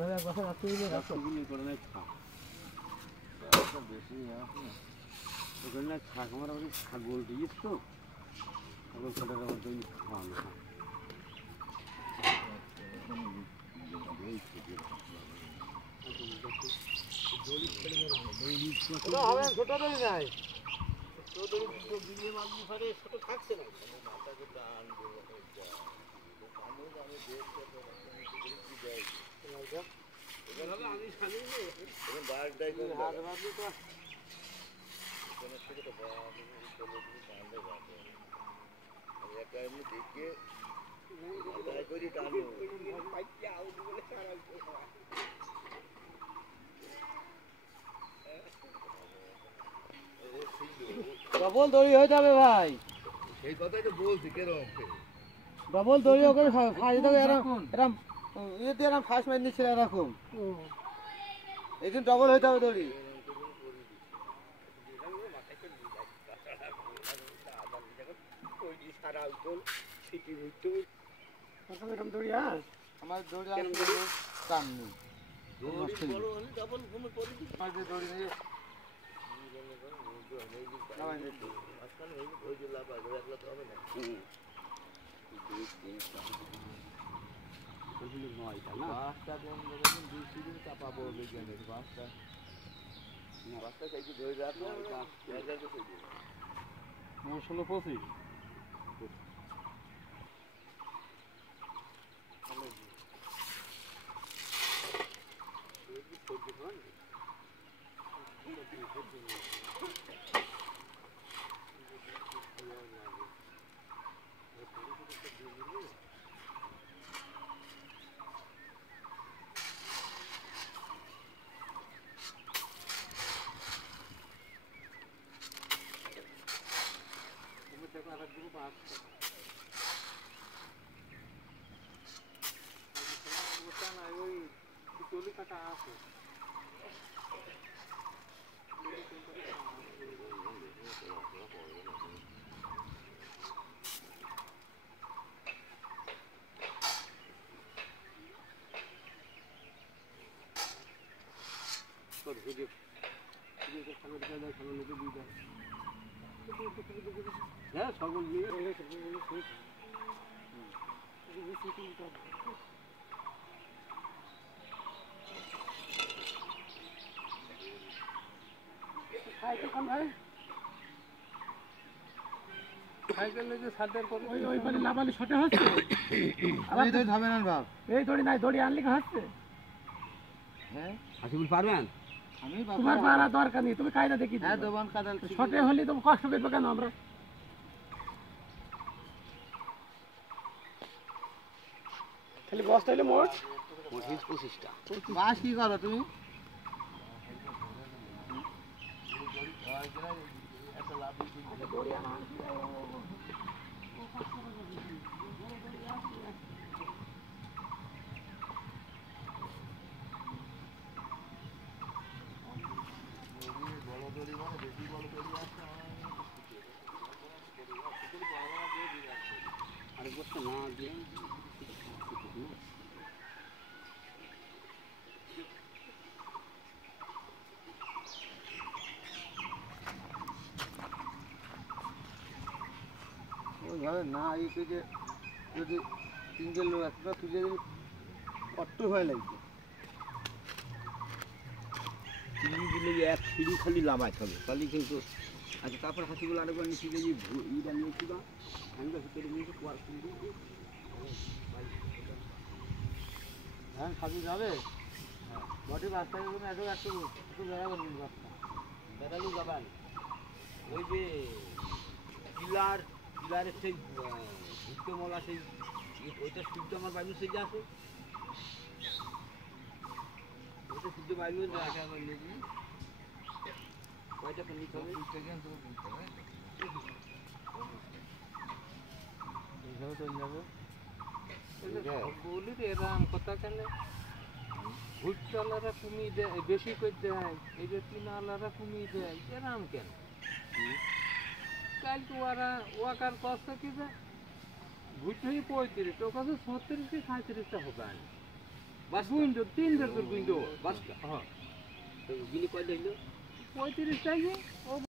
ধরে এক বছর রাত্রিগুলি রাত্রিগুলি করে নাই থাক বেশি আছে ওখানে না থাক আমার ওই ছাগল দিয়েছ তো ছাগল কাটার আমার জন্য খাওয়ানো হয় ছোট দড়ি নাই ডবল দড়ি হয়ে যাবে ভাই এই কথাই তো বলছি কেরম ডবল দড়ি ওখানে ফাঁস দেবে এরকম ইয়ে দিয়ে এরকম ফাঁস মারি নিচ্ছিল এরকম এই দিন ডবল হয়ে যাবে দড়ি এরকম দড়ি হ্যাঁ আমার দড়ি টান নেই দড়ি নেই ষোলো পঁচিশ হ্যাঁ সকল নিয়ে এই দড়ি নাই দড়ি আনলি হচ্ছে হ্যাঁ হাসিবুল পারবেন আমি তোমার পারা দরকার নেই তুমি কায়দা দেখি হ্যাঁ দোকান কাদাল শর্টে হলে তুমি কষ্ট করবে কেন আমরা খালি বস্তা হইলে মোট 25টা মাছ কি করো তুমি আরেক বছর না দিয়ে ওইভাবে না এই যে যদি তিনটে লোক একটা তুলে দিলে কষ্ট হয়ে লাগছে সিঁড়ি দিলে এক সিঁড়ি খালি লাভাইতে হবে তাহলে কিন্তু আচ্ছা তারপর হাসিগুলো আরেকবার নিচে যে ইটা নিয়েছি বা ভাঙবে ভিতরে নিয়েছি কুয়ার সিঁড়ি ধান খাবি যাবে বটি বাস্তা এত একটু একটু বেড়াবেন বাস্তা বেড়ালু যাবেন ওই যে পিলারের সেই সূর্যমলা সেই ওইটা সূর্য আমার বাইরে সেই যে আছে ওইটা সূর্য বাইরে আবার নিয়ে কয়টা নিতে হবে এইভাবে চলে যাবে বলি রে রাম কথা কেন ভুট্টালারা কমিয়ে দেয় বেশি করে দেয় এই যে তিনালারা কমিয়ে দেয় এরাম কেন কালকে ওরা ওয়াকার কষ্ট কি যে ভুট্টাই 35 তো কাছে 36 কি 37টা হবে বাস কুইন্টো 3 তোর কুইন্টো বাস হ্যাঁ তো গিনি কয় দিল 35 টাকা